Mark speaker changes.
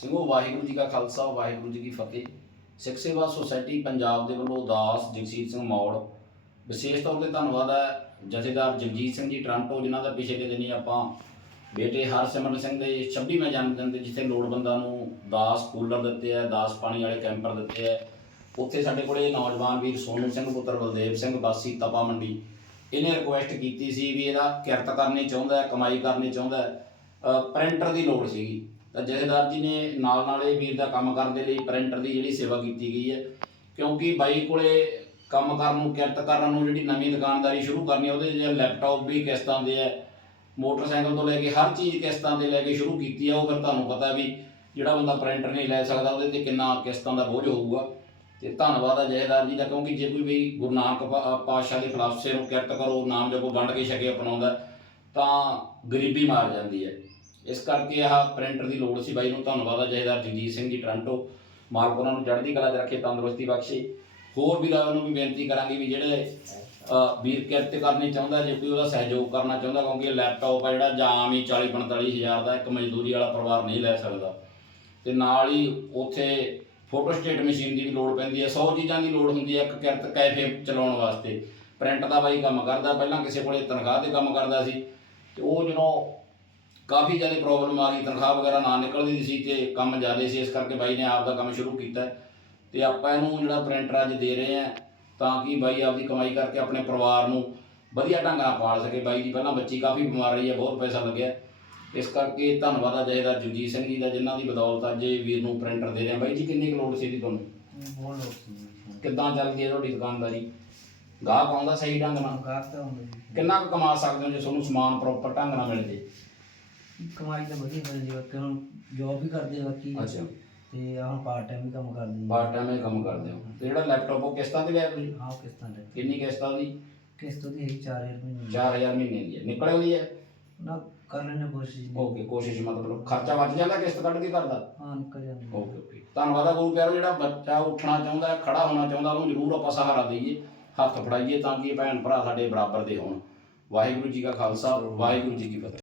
Speaker 1: ਸਿੰਘੋ ਵਾਹਿਗੁਰੂ ਜੀ ਕਾ ਖਾਲਸਾ, ਵਾਹਿਗੁਰੂ ਜੀ ਕੀ ਫਤਿਹ। ਸਿੱਖ ਸੇਵਾ ਸੁਸਾਇਟੀ ਪੰਜਾਬ ਦੇ ਵੱਲੋਂ ਦਾਸ ਜਗਸੀਰ ਸਿੰਘ ਮੌੜ। ਵਿਸ਼ੇਸ਼ ਤੌਰ ਤੇ ਧੰਨਵਾਦ ਹੈ ਜਥੇਦਾਰ ਜਗਜੀਤ ਸਿੰਘ ਜੀ ਟ੍ਰਾਂਟੋ, ਜਿਨ੍ਹਾਂ ਦਾ ਪਿਛਲੇ ਦਿਨੀ ਆਪਾਂ ਬੇਟੇ ਹਰਸਿਮਰਨ ਸਿੰਘ ਦੇ 26ਵੇਂ ਜਨਮ ਦਿਨ ਤੇ ਜਿੱਥੇ ਲੋੜਵੰਦਾਂ ਨੂੰ ਦਾਸ ਕੂਲਰ ਦਿੱਤੇ ਆ, ਦਾਸ ਪਾਣੀ ਵਾਲੇ ਕੈਂਪਰ ਦਿੱਤੇ ਆ। ਉੱਥੇ ਸਾਡੇ ਕੋਲੇ ਨੌਜਵਾਨ ਵੀਰ ਸੋਨੂ ਸਿੰਘ, ਪੁੱਤਰ ਬਲਦੇਵ ਸਿੰਘ, ਬਾਸੀ ਤਪਾ ਮੰਡੀ। ਇਹਨੇ ਰਿਕੁਐਸਟ ਕੀਤੀ ਸੀ ਵੀ ਇਹਦਾ ਕਿਰਤ ਕਰਨੀ ਚਾਹੁੰਦਾ, ਕਮਾਈ ਕਰਨੀ ਚਾਹੁੰਦਾ। ਪ੍ਰਿੰਟਰ ਦੀ ਲੋੜ ਸੀਗੀ। ਤਾਂ ਜਥੇਦਾਰ ਜੀ ਨੇ ਨਾਲ ਨਾਲ ਇਹ ਵੀਰ ਦਾ ਕੰਮ ਕਰਨ ਦੇ ਲਈ ਪ੍ਰਿੰਟਰ ਦੀ ਜਿਹੜੀ ਸੇਵਾ ਕੀਤੀ ਗਈ ਹੈ। ਕਿਉਂਕਿ ਬਾਈ ਕੋਲੇ ਕੰਮ ਕਰਨ ਨੂੰ ਕਿਰਤ ਕਰਨ ਨੂੰ ਜਿਹੜੀ ਨਵੀਂ ਦੁਕਾਨਦਾਰੀ ਸ਼ੁਰੂ ਕਰਨੀ ਹੈ, ਉਹਦੇ ਜਿਹੜੇ ਲੈਪਟਾਪ ਵੀ ਕਿਸ਼ਤਾਂ ਦੇ ਹੈ ਮੋਟਰਸਾਈਕਲ ਤੋਂ ਲੈ ਕੇ ਹਰ ਚੀਜ਼ ਕਿਸ਼ਤਾਂ ਦੇ ਲੈ ਕੇ ਸ਼ੁਰੂ ਕੀਤੀ ਆ ਉਹ ਫਿਰ ਤੁਹਾਨੂੰ ਪਤਾ ਵੀ ਜਿਹੜਾ ਬੰਦਾ ਪ੍ਰਿੰਟਰ ਨਹੀਂ ਲੈ ਸਕਦਾ ਉਹਦੇ ਤੇ ਕਿੰਨਾ ਕਿਸ਼ਤਾਂ ਦਾ ਬੋਝ ਹੋਊਗਾ। ਤੇ ਧੰਨਵਾਦ ਆ ਜਹੇਦਾਰ ਜੀ ਦਾ ਕਿਉਂਕਿ ਜੇ ਕੋਈ ਵੀ ਗੁਰੂ ਨਾਨਕ ਪਾਤਸ਼ਾਹ ਦੇ ਖਿਲਾਫੇ ਨੂੰ ਕਿਰਤ ਕਰੋ ਨਾਮ ਜਪੋ ਵੰਡ ਕੇ ਛਕੇ ਅਪਣਾਉਂਦਾ ਤਾਂ ਗਰੀਬੀ ਮਾਰ ਜਾਂਦੀ ਹੈ। ਇਸ ਕਰਕੇ ਆਹ ਪ੍ਰਿੰਟਰ ਦੀ ਲੋੜ ਸੀ ਬਾਈ ਨੂੰ। ਧੰਨਵਾਦ ਆ ਜਥੇਦਾਰ ਜਗਜੀਤ ਸਿੰਘ ਜੀ ਟ੍ਰਾਂਟੋ ਮਾਲਕ ਉਹਨਾਂ ਨੂੰ ਚੜ੍ਹਦੀ ਕਲਾ 'ਚ ਰੱਖੇ, ਤੰਦਰੁਸਤੀ ਬਖਸ਼ੇ। ਹੋਰ ਵੀਰਾਂ ਨੂੰ ਵੀ ਬੇਨਤੀ ਕਰਾਂਗੇ ਵੀ ਜਿਹੜੇ ਵੀਰ ਕਿਰਤ ਕਰਨੀ ਚਾਹੁੰਦਾ, ਜੇ ਕੋਈ ਉਹਦਾ ਸਹਿਯੋਗ ਕਰਨਾ ਚਾਹੁੰਦਾ, ਕਿਉਂਕਿ ਇਹ ਲੈਪਟਾਪ ਆ ਜਿਹੜਾ ਜਾਂ ਆਮ ਹੀ 40 45 ਹਜ਼ਾਰ ਦਾ, ਇੱਕ ਮਜ਼ਦੂਰੀ ਵਾਲਾ ਪਰਿਵਾਰ ਨਹੀਂ ਲੈ ਸਕਦਾ। ਤੇ ਨਾਲ ਹੀ ਉੱਥੇ ਫੋਟੋ ਸਟੇਟ ਮਸ਼ੀਨ ਦੀ ਵੀ ਲੋੜ ਪੈਂਦੀ ਹੈ। 100 ਚੀਜ਼ਾਂ ਦੀ ਲੋੜ ਹੁੰਦੀ ਹੈ ਇੱਕ ਕਿਰਤ ਕੈਫੇ ਚਲਾਉਣ ਵਾਸਤੇ। ਪ੍ਰਿੰਟ ਦਾ ਬਾਈ ਕੰਮ ਕਰਦਾ, ਪਹਿਲਾਂ ਕਿਸੇ ਕੋਲੇ ਤਨਖਾਹ ਤੇ ਕੰਮ ਕਰਦਾ ਸੀ। ਤੇ ਉਹ ਜਦੋਂ ਕਾਫੀ ਜ਼ਿਆਦਾ ਪ੍ਰੋਬਲਮ ਆ ਗਈ ਤਨਖਾਹ ਵਗੈਰਾ ਨਾ ਨਿਕਲਦੀ ਸੀ ਤੇ ਕੰਮ ਜ਼ਿਆਦਾ ਸੀ ਇਸ ਕਰਕੇ ਬਾਈ ਨੇ ਆਪ ਦਾ ਕੰਮ ਸ਼ੁਰੂ ਕੀਤਾ। ਤੇ ਆਪਾਂ ਇਹਨੂੰ ਜਿਹੜਾ ਪ੍ਰਿੰਟਰ ਅੱਜ ਦੇ ਰਹੇ ਆ ਤਾਂ ਕਿ ਬਾਈ ਆਪਦੀ ਕਮਾਈ ਕਰਕੇ ਆਪਣੇ ਪਰਿਵਾਰ ਨੂੰ ਵਧੀਆ ਢੰਗ ਨਾਲ ਪਾਲ ਸਕੇ। ਬਾਈ ਦੀ ਪਹਿਲਾਂ ਬੱਚੀ ਕਾਫੀ ਬਿਮਾਰ ਰਹੀ ਹੈ ਬਹੁਤ ਪੈਸਾ ਲੱਗਿਆ। ਇਸ ਕਰਕੇ ਧੰਨਵਾਦ ਆ ਜਹੇਦਾਰ ਜਗਜੀਤ ਸਿੰਘ ਜੀ ਦਾ ਜਿਨ੍ਹਾਂ ਦੀ ਬਦੌਲਤ ਅੱਜ ਇਹ ਵੀਰ ਨੂੰ ਪ੍ਰਿੰਟਰ ਦੇ ਰਹੇ ਆ ਬਾਈ ਜੀ ਕਿੰਨੀ ਕੁ ਲੋੜ ਸੀ ਦੀ ਤੁਹਾਨੂੰ?
Speaker 2: ਬਹੁਤ ਲੋਕ ਸੀ
Speaker 1: ਕਿੱਦਾਂ ਚੱਲਦੀ ਹੈ ਤੁਹਾਡੀ ਦੁਕਾਨਦਾਰੀ? ਗਾਹਕ ਆਉਂਦਾ ਸਹੀ ਢੰਗ ਨਾਲ?
Speaker 2: ਗਾਹਕ ਤਾਂ ਹੁੰਦਾ ਜੀ।
Speaker 1: ਕਿੰਨਾ ਕੁ ਕਮਾ ਸਕਦੇ ਹੋ ਜੇ ਤੁਹਾਨੂੰ ਸਮਾਨ ਪ੍ਰੋਪਰ ਢੰਗ ਨਾਲ ਮਿਲ ਜੇ?
Speaker 2: ਕਮਾਈ ਤਾਂ ਵਧੀਆ ਮਿਲ ਜੀ ਬਾਕੀ ਹੁਣ ਜੋਬ ਵੀ ਕਰਦੇ ਆ ਬਾਕੀ।
Speaker 1: ਅੱਛਾ।
Speaker 2: ਤੇ ਆਹ ਹੁਣ ਪਾਰਟ ਟਾਈਮ ਵੀ ਕੰਮ ਕਰਦੇ
Speaker 1: ਪਾਰਟ ਟਾਈਮ ਇਹ ਕੰਮ ਕਰਦੇ ਹੋ ਤੇ ਜਿਹੜਾ ਲੈਪਟਾਪ ਉਹ ਕਿਸ਼ਤਾਂ ਤੇ ਲਿਆ ਤੁਸੀਂ
Speaker 2: ਆਹ ਕਿਸ਼ਤਾਂ ਤੇ।
Speaker 1: ਕਿੰਨੀ ਕਿਸ਼ਤਾਂ ਦੀ
Speaker 2: ਕਿਸ਼ਤ ਉਹਦੀ ਹੈਗੀ 4000 ਰੁਪਏ
Speaker 1: 4000 ਮਹੀਨੇ ਦੀ ਹੈ। ਨਿਕਲ ਆਉਂਦੀ ਹੈ?
Speaker 2: ਨਾ ਕਰ ਲੈਣੇ ਕੋਸ਼ਿਸ਼ ਜੀ।
Speaker 1: ਓਕੇ ਕੋਸ਼ਿਸ਼ ਮਤਲਬ ਖਰਚਾ ਬਚ ਜਾਂਦਾ ਕਿਸ਼ਤ ਕੱਢ ਕੇ ਕਰਦਾ
Speaker 2: ਹਾਂ ਨਿਕਲ ਜਾਂਦੀ।
Speaker 1: ਓਕੇ ਓਕੇ ਧੰਨਵਾਦ ਆ ਗੁਰੂ ਪਿਆਰੋ ਜਿਹੜਾ ਬੱਚਾ ਉੱਠਣਾ ਚਾਹੁੰਦਾ ਹੈ, ਖੜਾ ਹੋਣਾ ਚਾਹੁੰਦਾ ਉਹਨੂੰ ਜ਼ਰੂਰ ਆਪਾਂ ਸਹਾਰਾ ਦਈਏ ਹੱਥ ਫੜਾਈਏ ਤਾਂ ਕਿ ਇਹ ਭੈਣ ਭਰਾ ਸਾਡੇ ਬਰਾਬਰ ਦੇ ਹੋਣ। ਵਾਹਿਗੁਰੂ ਜੀ ਕਾ ਖਾਲਸਾ ਵਾਹਿਗੁਰੂ ਜੀ ਕੀ ਫਤਿਹ।